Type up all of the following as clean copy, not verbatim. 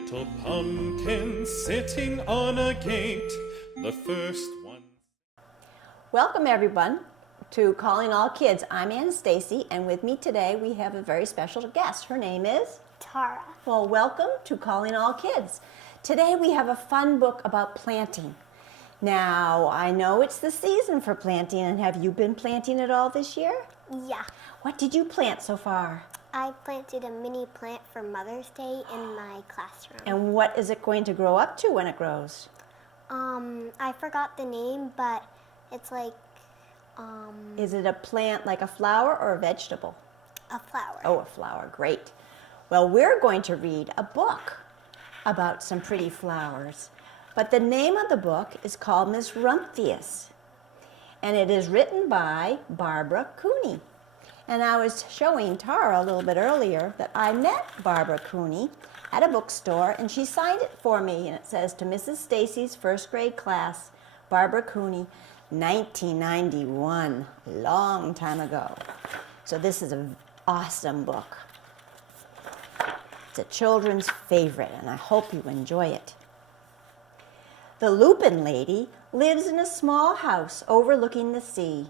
little pumpkin sitting on a gate, the first one. Welcome everyone to Calling All Kids. I'm Ann Stacy, and with me today we have a very special guest. Her name is? Tara. Well, welcome to Calling All Kids. Today we have a fun book about planting. Now, I know it's the season for planting, and have you been planting at all this year? Yeah. What did you plant so far? I planted a mini plant for Mother's Day in my classroom. And what is it going to grow up to when it grows? I forgot the name, but it's like, Is it a plant like a flower or a vegetable? a flower. Oh, a flower, great. Well, we're going to read a book about some pretty flowers. But the name of the book is called Miss Rumphius. And it is written by Barbara Cooney. And I was showing Tara a little bit earlier that I met Barbara Cooney at a bookstore, and she signed it for me. And it says, to Mrs. Stacy's first grade class, Barbara Cooney, 1991, long time ago. So this is an awesome book. It's a children's favorite, and I hope you enjoy it. The Lupin Lady lives in a small house overlooking the sea.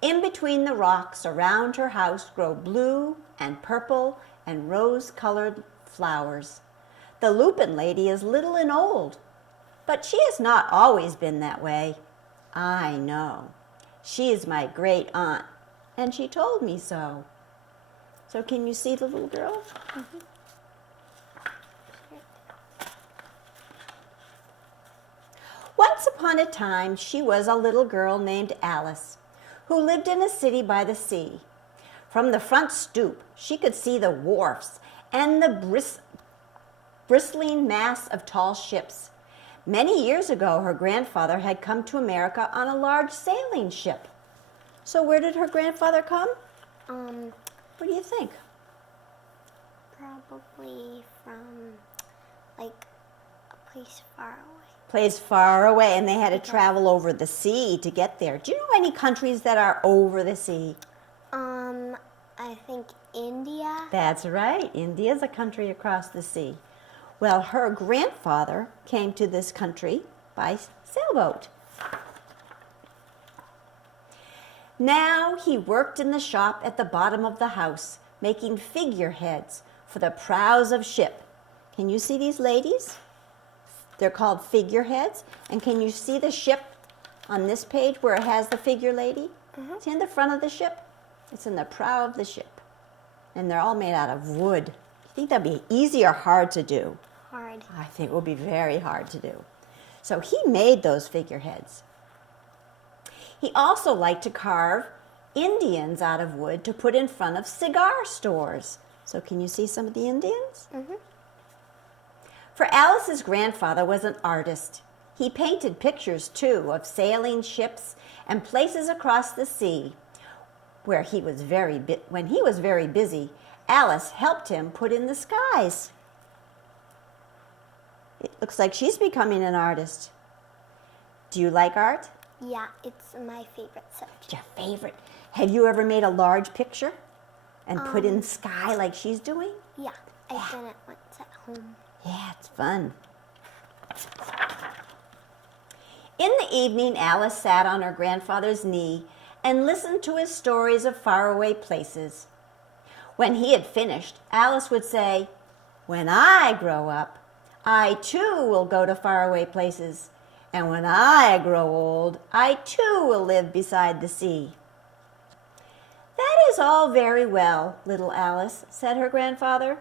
In between the rocks around her house grow blue and purple and rose-colored flowers. The Lupin Lady is little and old, but she has not always been that way. I know. She is my great aunt, and she told me so. So can you see the little girl? Mm-hmm. Once upon a time, she was a little girl named Alice, who lived in a city by the sea. From the front stoop, she could see the wharfs and the bristling mass of tall ships. Many years ago, her grandfather had come to America on a large sailing ship. So where did her grandfather come? What do you think? Probably from, like, a place far away. Place far away, and they had to travel over the sea to get there. Do you know any countries that are over the sea? I think India. That's right. India's a country across the sea. Well, her grandfather came to this country by sailboat. Now he worked in the shop at the bottom of the house, making figureheads for the prows of ship. Can you see these ladies? They're called figureheads. And can you see the ship on this page where it has the figure lady? Mm-hmm. It's in the front of the ship. It's in the prow of the ship. And they're all made out of wood. You think that'd be easy or hard to do? Hard. I think it would be very hard to do. So he made those figureheads. He also liked to carve Indians out of wood to put in front of cigar stores. So can you see some of the Indians? Mm-hmm. For Alice's grandfather was an artist. He painted pictures, too, of sailing ships and places across the sea. When he was very busy, Alice helped him put in the skies. It looks like she's becoming an artist. Do you like art? Yeah, it's my favorite subject. Your favorite. Have you ever made a large picture and put in sky like she's doing? Yeah, I've done it once at home. Yeah, it's fun. In the evening, Alice sat on her grandfather's knee and listened to his stories of faraway places. When he had finished, Alice would say, "When I grow up, I too will go to faraway places. And when I grow old, I too will live beside the sea." "That is all very well, little Alice," said her grandfather.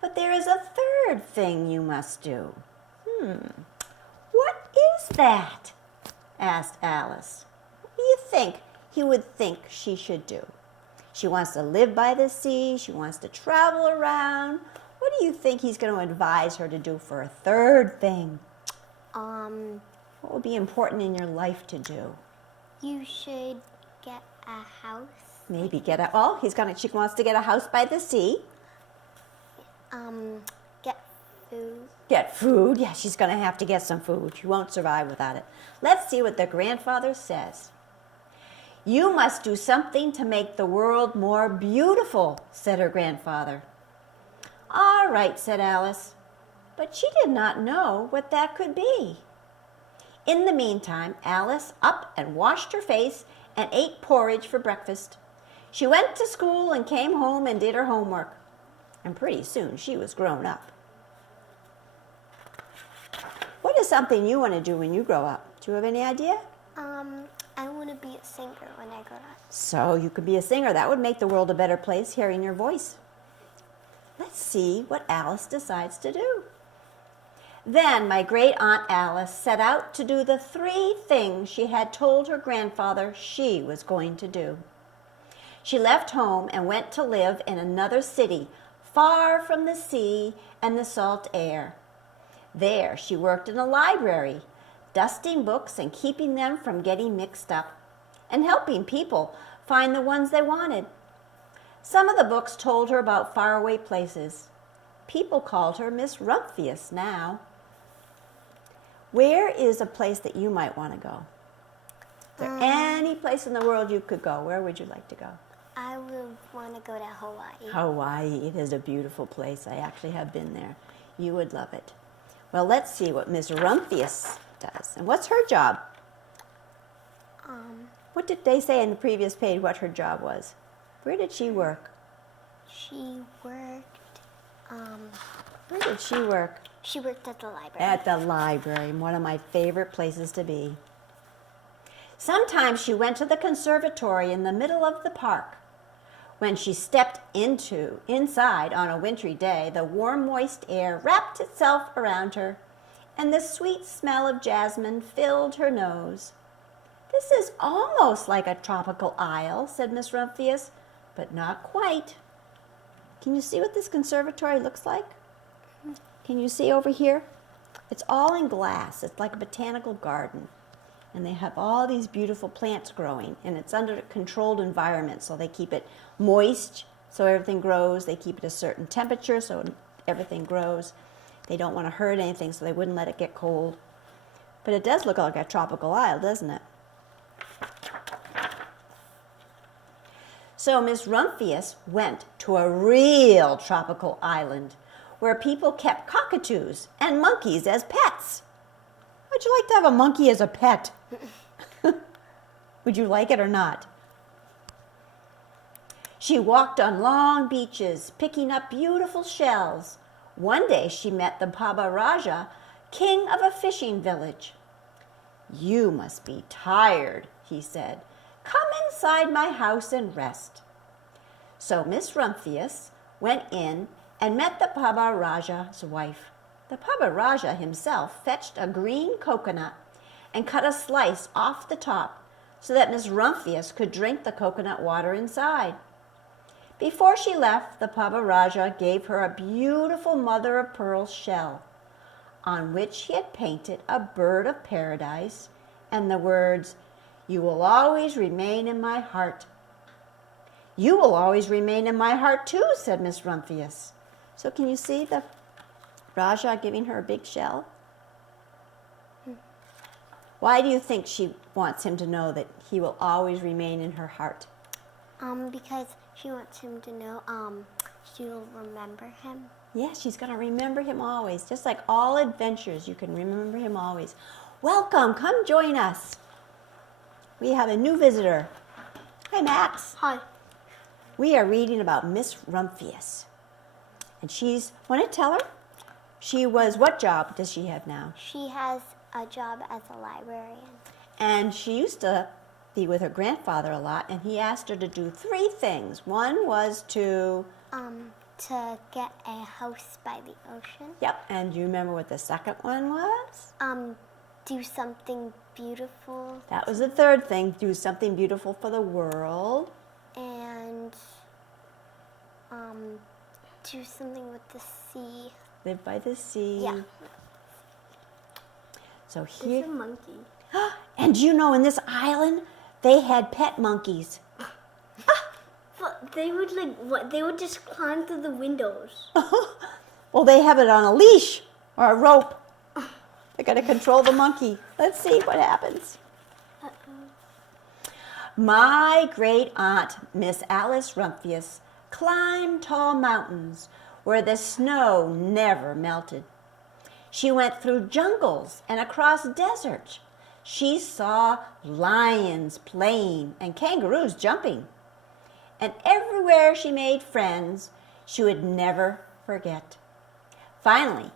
"But there is a third thing you must do." "What is that?" asked Alice. "What do you think he would think she should do? She wants to live by the sea. She wants to travel around. What do you think he's going to advise her to do for a third thing? What would be important in your life to do?" You should get a house. Maybe get a, oh, she wants to get a house by the sea. Get food. Get food. Yeah, she's going to have to get some food. She won't survive without it. Let's see what the grandfather says. "You must do something to make the world more beautiful," said her grandfather. "All right," said Alice. but she did not know what that could be. In the meantime, Alice up and washed her face and ate porridge for breakfast. She went to school and came home and did her homework. And pretty soon she was grown up. What is something you want to do when you grow up? Do you have any idea? I want to be a singer when I grow up. So you could be a singer. That would make the world a better place, hearing your voice. Let's see what Alice decides to do. Then my great aunt Alice set out to do the 3 things she had told her grandfather she was going to do. She left home and went to live in another city, far from the sea and the salt air. There she worked in a library, dusting books and keeping them from getting mixed up, and helping people find the ones they wanted. Some of the books told her about faraway places. People called her Miss Rumphius now. Where is a place that you might want to go? Is there any place in the world you could go? Where would you like to go? I would want to go to Hawaii. Hawaii, it is a beautiful place. I actually have been there. You would love it. Well, let's see what Miss Rumphius does. And what's her job? What did they say in the previous page what her job was? Where did she work? She worked, Where did she work? she worked at the library. At the library, one of my favorite places to be. Sometimes she went to the conservatory in the middle of the park. When she stepped inside on a wintry day, the warm, moist air wrapped itself around her, and the sweet smell of jasmine filled her nose. "This is almost like a tropical isle," said Miss Rumphius, "but not quite." Can you see what this conservatory looks like? Can you see over here? It's all in glass. It's like a botanical garden. And they have all these beautiful plants growing, and it's under a controlled environment, so they keep it moist so everything grows. They keep it a certain temperature so everything grows. They don't want to hurt anything, so they wouldn't let it get cold. But it does look like a tropical isle, doesn't it? So Miss Rumphius went to a real tropical island where people kept cockatoos and monkeys as pets. Would you like to have a monkey as a pet? Would you like it or not? She walked on long beaches, picking up beautiful shells. One day she met the Paba Raja, king of a fishing village. "You must be tired," he said. "Come inside my house and rest." So Miss Rumphius went in and met the Paba Raja's wife. The Paba Raja himself fetched a green coconut and cut a slice off the top so that Miss Rumphius could drink the coconut water inside. Before she left, the Paba Raja gave her a beautiful mother-of-pearl shell on which he had painted a bird of paradise and the words, "You will always remain in my heart." "You will always remain in my heart too," said Miss Rumphius. So can you see the Raja giving her a big shell? Why do you think she wants him to know that he will always remain in her heart? Because she wants him to know, she'll remember him. Yes, she's going to remember him always. Just like all adventures, you can remember him always. Welcome, come join us. We have a new visitor. Hi, Max. Hi. We are reading about Miss Rumphius. And want to tell her? What job does she have now? She has a job as a librarian. And she used to be with her grandfather a lot, and he asked her to do 3 things. One was to get a house by the ocean. Yep, and do you remember what the second one was? Do something beautiful. That was the 3rd thing, do something beautiful for the world. And do something with the sea. Live by the sea. Yeah. So here, There's a monkey. and do you know, in this island, they had pet monkeys. But they would just climb through the windows. Well, they have it on a leash or a rope. They got to control the monkey. Let's see what happens. My great aunt, Miss Alice Rumphius, climbed tall mountains where the snow never melted. She went through jungles and across deserts. She saw lions playing and kangaroos jumping. And everywhere she made friends she would never forget. Finally,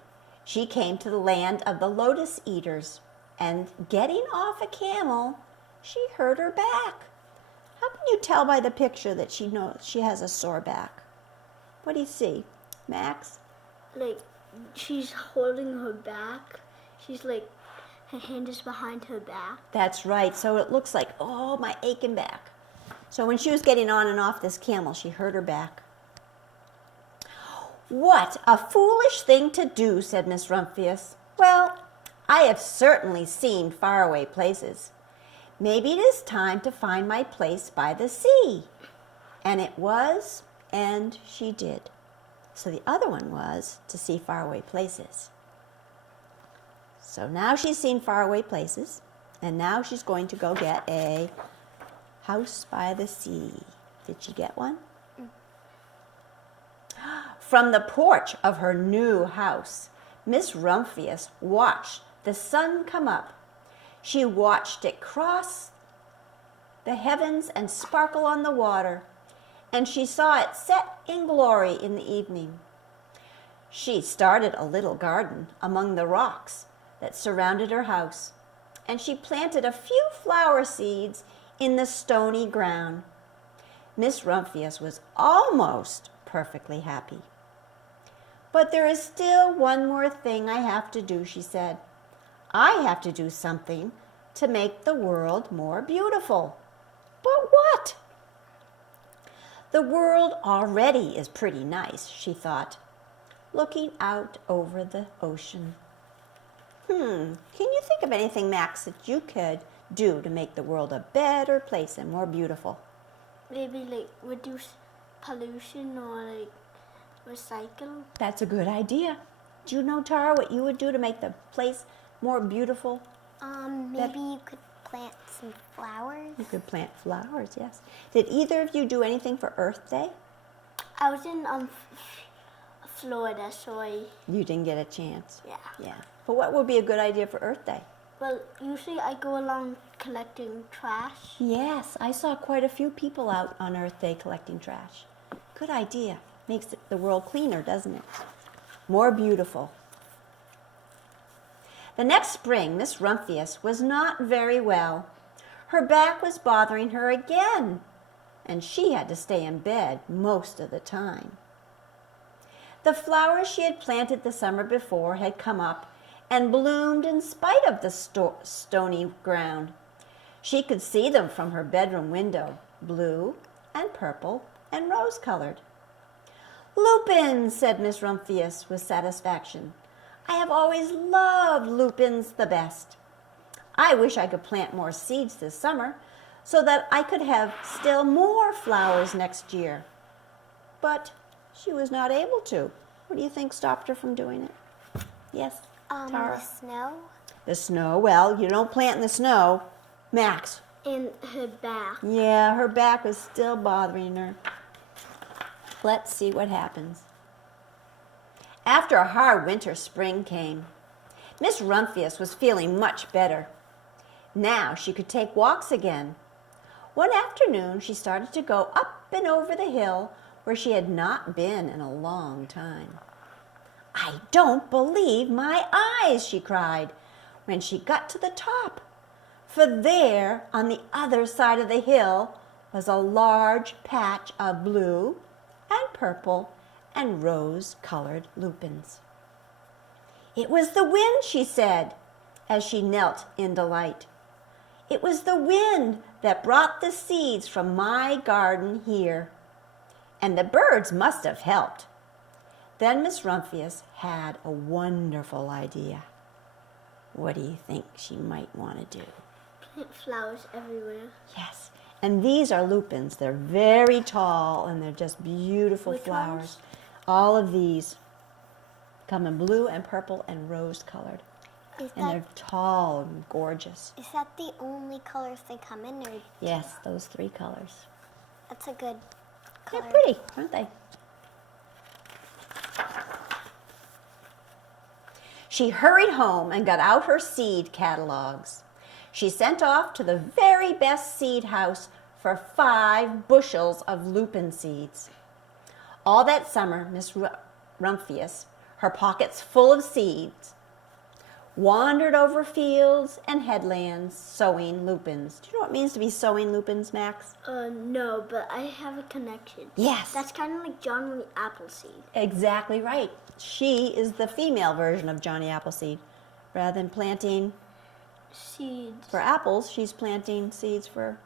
she came to the land of the lotus eaters, and getting off a camel, she hurt her back. How can you tell by the picture that she knows she has a sore back? What do you see, Max? Like, she's holding her back. She's like, her hand is behind her back. That's right. So it looks like, oh, my aching back. So when she was getting on and off this camel, she hurt her back. What a foolish thing to do, said Miss Rumphius. Well, I have certainly seen faraway places. Maybe it is time to find my place by the sea. And it was, and she did. So the other one was to see faraway places. So now she's seen faraway places, and now she's going to go get a house by the sea. Did she get one? From the porch of her new house, Miss Rumphius watched the sun come up. She watched it cross the heavens and sparkle on the water, and she saw it set in glory in the evening. She started a little garden among the rocks that surrounded her house, and she planted a few flower seeds in the stony ground. Miss Rumphius was almost perfectly happy. But there is still one more thing I have to do, she said. I have to do something to make the world more beautiful. But what? The world already is pretty nice, she thought, looking out over the ocean. Can you think of anything, Max, that you could do to make the world a better place and more beautiful? Maybe like reduce pollution or like recycle. That's a good idea. Do you know, Tara, what you would do to make the place more beautiful? Maybe you could plant some flowers. You could plant flowers, yes. Did either of you do anything for Earth Day? I was in Florida, so You didn't get a chance. yeah. But what would be a good idea for Earth Day? Well, usually I go along collecting trash. Yes, I saw quite a few people out on Earth Day collecting trash. Good idea. Makes the world cleaner, doesn't it? More beautiful. The next spring, Miss Rumphius was not very well. Her back was bothering her again, and she had to stay in bed most of the time. The flowers she had planted the summer before had come up and bloomed in spite of the stony ground. She could see them from her bedroom window, blue and purple and rose-colored. Lupins, said Miss Rumphius with satisfaction. I have always loved lupins the best. I wish I could plant more seeds this summer so that I could have still more flowers next year. But she was not able to. What do you think stopped her from doing it? Yes, Tara? The snow. The snow. Well, you don't plant in the snow. Max. In her back. Yeah, her back was still bothering her. Let's see what happens. After a hard winter, spring came. Miss Rumphius was feeling much better. Now she could take walks again. One afternoon, she started to go up and over the hill where she had not been in a long time. I don't believe my eyes, she cried when she got to the top. For there, on the other side of the hill, was a large patch of blue and purple and rose-colored lupins. It was the wind, she said, as she knelt in delight. It was the wind that brought the seeds from my garden here. And the birds must have helped. Then Miss Rumphius had a wonderful idea. What do you think she might want to do? Plant flowers everywhere. Yes, and these are lupins. They're very tall and they're just beautiful Which flowers. ones? All of these come in blue and purple and rose-colored. Is And that, they're tall and gorgeous. is that the only colors they come in? Or Yes, those three colors. that's a good color. They're pretty, aren't they? She hurried home and got out her seed catalogs. She sent off to the very best seed house for 5 bushels of lupin seeds. All that summer, Miss Rumphius, her pockets full of seeds, wandered over fields and headlands sowing lupins. Do you know what it means to be sowing lupins, Max? No, but I have a connection. Yes. That's kind of like Johnny Appleseed. Exactly right. She is the female version of Johnny Appleseed. Rather than planting Seeds. for apples, she's planting seeds for...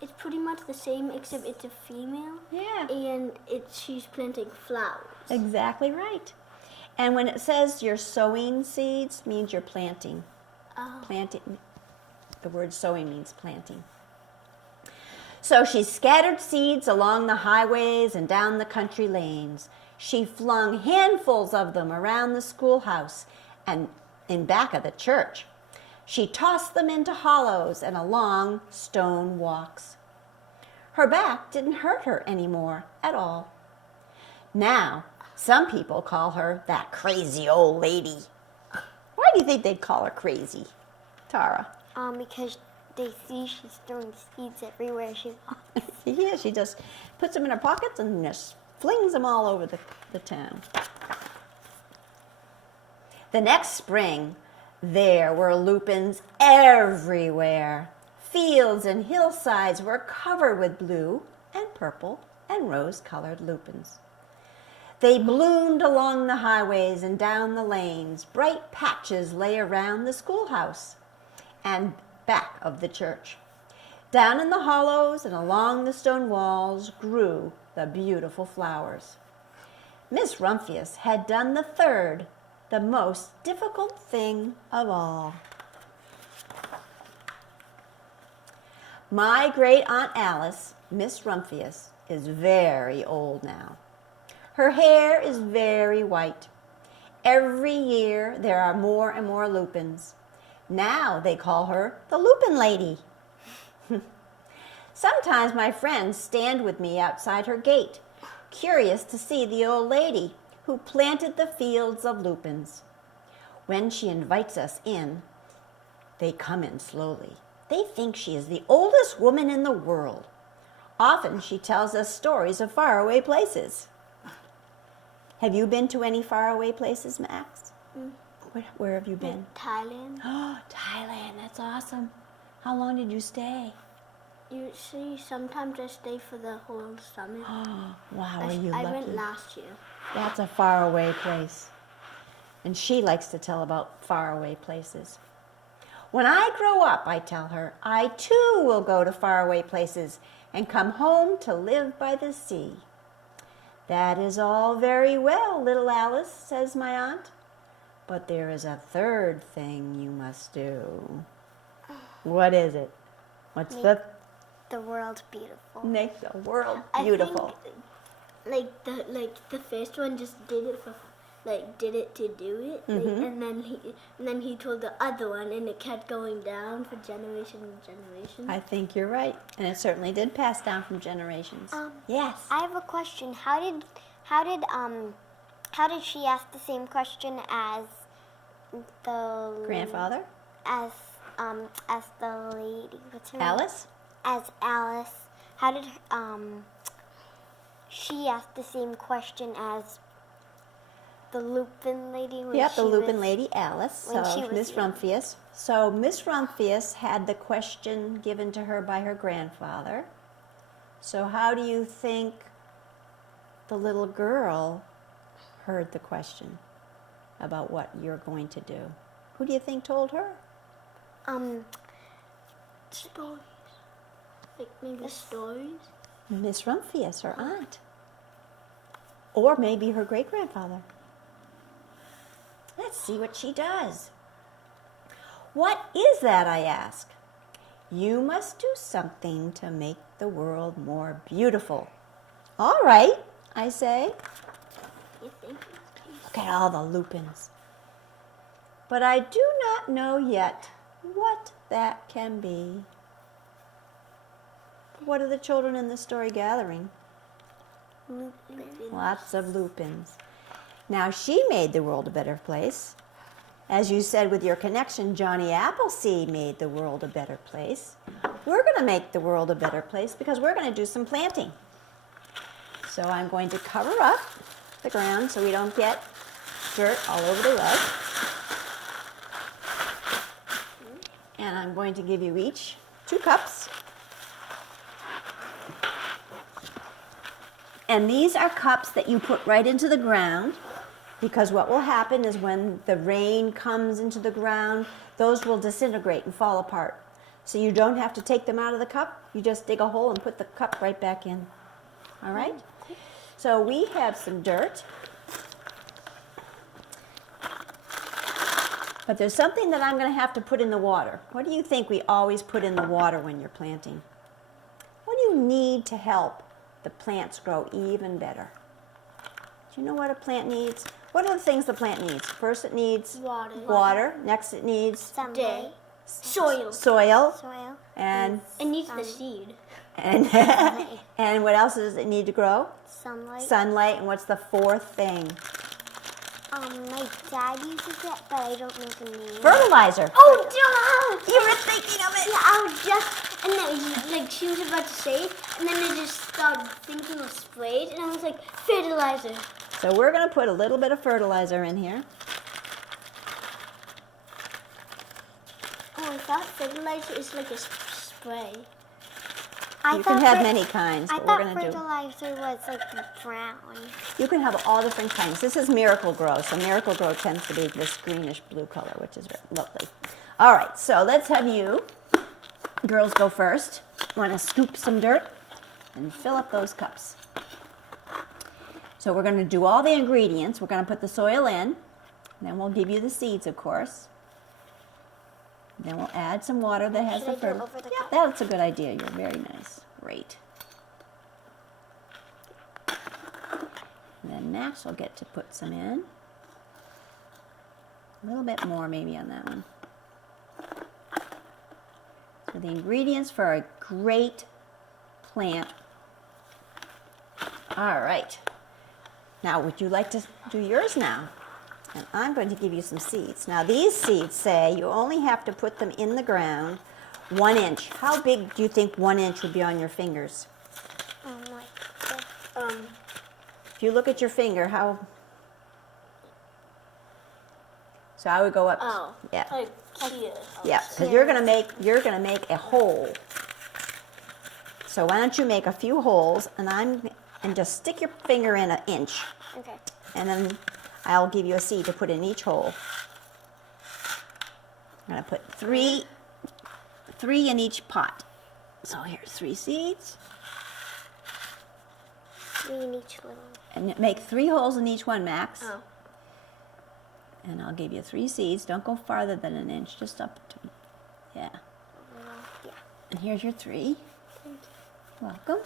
It's pretty much the same, except it's a female. Yeah. And she's planting flowers. Exactly right. And when it says you're sowing seeds, means you're planting. Oh. Planting. The word sowing means planting. So she scattered seeds along the highways and down the country lanes. She flung handfuls of them around the schoolhouse and in back of the church. She tossed them into hollows and along stone walks. Her back didn't hurt her anymore at all. Now, some people call her that crazy old lady. Why do you think they'd call her crazy, Tara? Because they see she's throwing seeds everywhere she walks. Yeah, she just puts them in her pockets and just flings them all over the town. The next spring, there were lupins everywhere. Fields and hillsides were covered with blue and purple and rose-colored lupins. They bloomed along the highways and down the lanes. Bright patches lay around the schoolhouse and back of the church. Down in the hollows and along the stone walls grew the beautiful flowers. Miss Rumphius had done the third, the most difficult thing of all. My great-aunt Alice, Miss Rumphius, is very old now. Her hair is very white. Every year there are more and more lupins. Now they call her the Lupin Lady. Sometimes my friends stand with me outside her gate, curious to see the old lady who planted the fields of lupins. When she invites us in, they come in slowly. They think she is the oldest woman in the world. Often she tells us stories of faraway places. Have you been to any faraway places, Max? Where have you been? Thailand. Oh, Thailand, that's awesome. How long did you stay? Usually, sometimes I stay for the whole summer. Oh, wow, are you I lucky? went last year. That's a faraway place. And she likes to tell about faraway places. When I grow up, I tell her, I too will go to faraway places and come home to live by the sea. That is all very well, little Alice, says my aunt. But there is a third thing you must do. What is it? What's The world's beautiful. make the world beautiful? I think, the first one just did it to do it, and then he told the other one, and it kept going down for generation and generation. I think you're right, and it certainly did pass down from generations. Yes. I have a question. How did she ask the same question as the Grandfather? As the lady? What's her name? Alice? As Alice. How did she ask the same question as the Lupin lady? Yep, the Lupin lady, Alice. when she So was Miss young. Rumphius. So Miss Rumphius had the question given to her by her grandfather. So how do you think the little girl heard the question about what you're going to do? Who do you think told her? Stories. Like maybe stories. Miss Rumphius, her aunt. Or maybe her great-grandfather. Let's see what she does. What is that, I ask? You must do something to make the world more beautiful. All right, I say. You think? Look at all the lupins. But I do not know yet what that can be. What are the children in the story gathering? Lots of lupins. Now she made the world a better place. As you said with your connection, Johnny Appleseed made the world a better place. We're going to make the world a better place because we're going to do some planting. So I'm going to cover up the ground so we don't get dirt all over the rug. And I'm going to give you each 2 cups. And these are cups that you put right into the ground, because what will happen is when the rain comes into the ground, those will disintegrate and fall apart. So you don't have to take them out of the cup. You just dig a hole and put the cup right back in. All right? So we have some dirt. But there's something that I'm going to have to put in the water. What do you think we always put in the water when you're planting? What do you need to help the plants grow even better? Do you know what a plant needs? What are the things the plant needs? First it needs water. Next it needs Sunlight. Soil. soil. Soil. And It needs the seed. and and what else does it need to grow? Sunlight. Sunlight. And what's the 4th thing? My dad uses it, but I don't know the name. Fertilizer. Oh, Dad! You were thinking of it. Yeah, I was just, and then like she was about to say it, and then I just started thinking of sprays, and I was like, fertilizer. So we're going to put a little bit of fertilizer in here. Oh, I thought fertilizer is like a spray. You can have many kinds, I but thought we're going to do. fertilizer was like brown. You can have all different kinds. This is Miracle Grow, so Miracle Grow tends to be this greenish blue color, which is lovely. All right, so let's have you girls go first. Want to scoop some dirt and fill up those cups. So we're going to do all the ingredients. We're going to put the soil in, and then we'll give you the seeds, of course. Then we'll add some water that has Should the I do it fertilizer. over the Yeah, cup? that's a good idea. You're very nice. Great. And then Max will get to put some in. A little bit more maybe on that one. So the ingredients for a great plant. All right. Now, would you like to do yours now? And I'm going to give you some seeds. Now, these seeds say you only have to put them in the ground 1 inch. How big do you think 1 inch would be on your fingers? Like this. If you look at your finger, how? So I would go up. Oh. Yeah. Like here. Yeah, because you're gonna make a hole. So why don't you make a few holes, and just stick your finger in 1 inch, Okay. and then I'll give you a seed to put in each hole. I'm gonna put three in each pot. So here's 3 seeds, 3 in each little. and make 3 holes in each one, Max. Oh. And I'll give you 3 seeds. Don't go farther than 1 inch, just up to, yeah. Yeah. And here's your 3. Thank you. Welcome.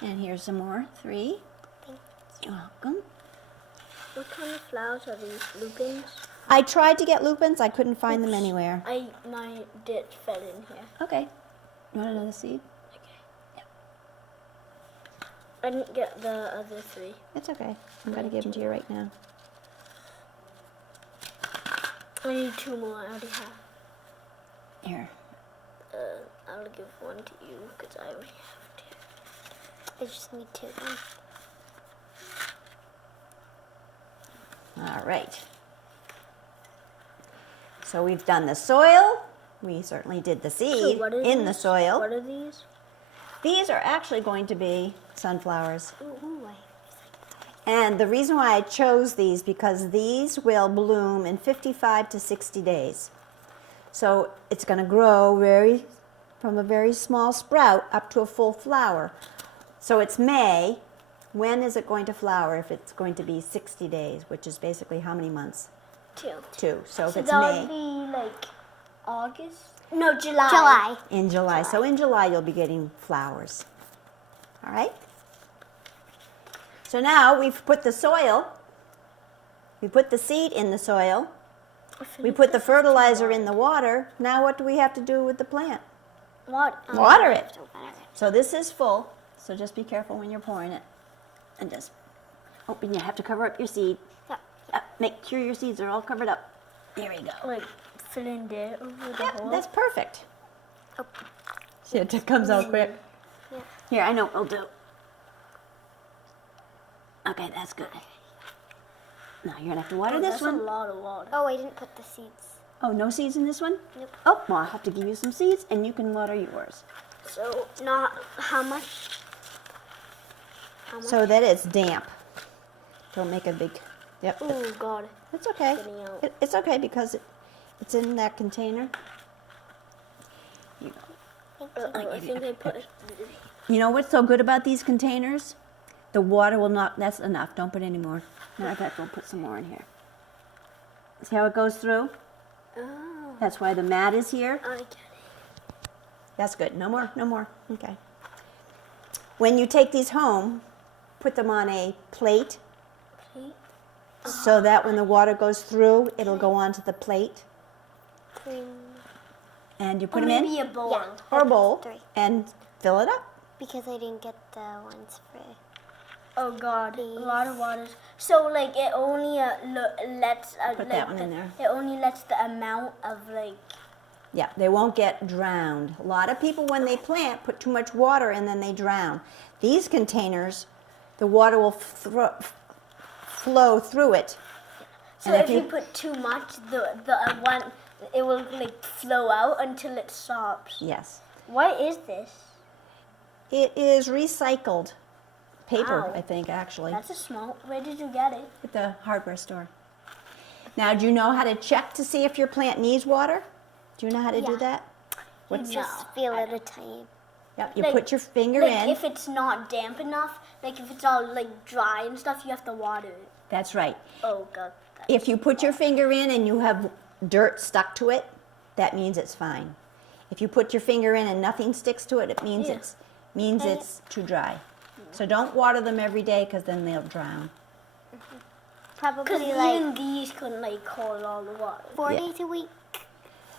And here's some more. 3. Thank You're welcome. What kind of flowers are these? Lupins? I tried to get lupins. I couldn't find them anywhere. My ditch fell in here. Okay. You want another seed? Okay. I didn't get the other 3. It's okay. I'm going to give them to you right now. I need 2 more. I already have. Here. I'll give 1 to you because I already have 2. I just need 2 then. All right. So we've done the soil. We certainly did the seed what are in the these? soil. What are these? These are actually going to be sunflowers. Ooh, And the reason why I chose these, because these will bloom in 55 to 60 days. So it's going to grow from a very small sprout up to a full flower. So it's May. When is it going to flower if it's going to be 60 days, which is basically how many months? 2. 2. So if So it's that May, would be like August? No, July. July. in July. So in July you'll be getting flowers. All right? So now we've put the soil, we put the seed in the soil, we put the fertilizer in the water. Now what do we have to do with the plant? What? Water it. So this is full, so just be careful when you're pouring it. And just, you have to cover up your seed. Yeah. Make sure your seeds are all covered up. There we go. Like fill in there over the Yep, hole. that's perfect. Oh. See, it comes out quick. Yeah. Here, I know what we'll do. Okay, that's good. Now you're gonna have to water this That's one. a lot of water. Oh, I didn't put the seeds. Oh, no seeds in this one? Nope. Oh, well, I'll have to give you some seeds and you can water yours. So not how much? So that it's damp. Don't make a big, yep. Oh God. It's okay. Getting out. It's okay because it's in that container. You go. I think I put. You know what's so good about these containers? The water will not, that's enough. Don't put any more. Matter of fact, we'll put some more in here. See how it goes through? Oh, That's why the mat is here. I get it. That's good. No more, no more. Okay. When you take these home, put them on a plate Plate? so that when the water goes through, it'll go onto the plate. Three. And you put Or them maybe in, a bowl. Yeah. or a bowl, 3. and fill it up. Because I didn't get the ones for. Oh God, These. a lot of water. So like it only lets Put like, that one in there. It only lets the amount of like. Yeah, they won't get drowned. A lot of people, when they plant, put too much water and then they drown. These containers, the water will flow through it. So And if you put too much, the one it will like flow out until it stops. Yes. What is this? It is recycled paper, Wow. I think, actually, That's a small. Where did you get it? at the hardware store. Now, do you know how to check to see if your plant needs water? Do you know how to do Yeah. that? What's Just feel it a tiny. Yeah, you Like- put your finger Like in. if it's not damp enough, like if it's all like dry and stuff, you have to water it. That's right. Oh God. If you put your finger in and you have dirt stuck to it, that means it's fine. If you put your finger in and nothing sticks to it, it means Yeah. it's too dry. So don't water them every day because then they'll drown. Because Probably like even these couldn't like hold all the water. 4 Yeah. days a week.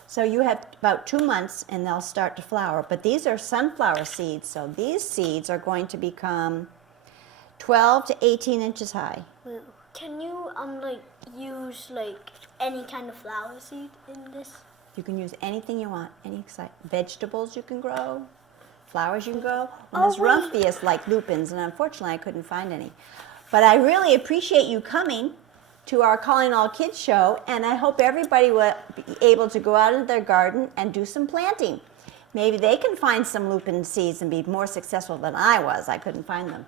So you have about 2 months and they'll start to flower. But these are sunflower seeds, so these seeds are going to become 12 to 18 inches high. Woo. Can you like use like any kind of flower seed in this? You can use anything you want, vegetables you can grow, flowers you can grow. And there's rumphius like lupins, and unfortunately I couldn't find any. But I really appreciate you coming to our Calling All Kids show, and I hope everybody will be able to go out into their garden and do some planting. Maybe they can find some lupin seeds and be more successful than I was. I couldn't find them.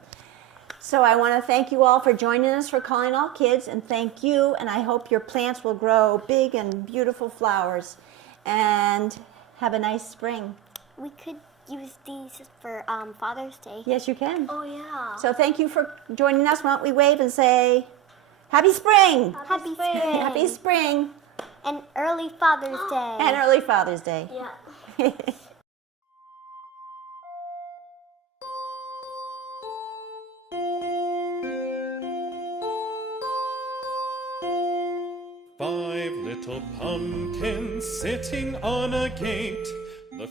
So I want to thank you all for joining us for Calling All Kids, and thank you, and I hope your plants will grow big and beautiful flowers and have a nice spring. We could use these for Father's Day. Yes, you can. Oh yeah. So thank you for joining us. Why don't we wave and say, Happy Spring! Happy spring. Happy Spring! And early Father's Day. And early Father's Day. Yeah. Five little pumpkins sitting on a gate. The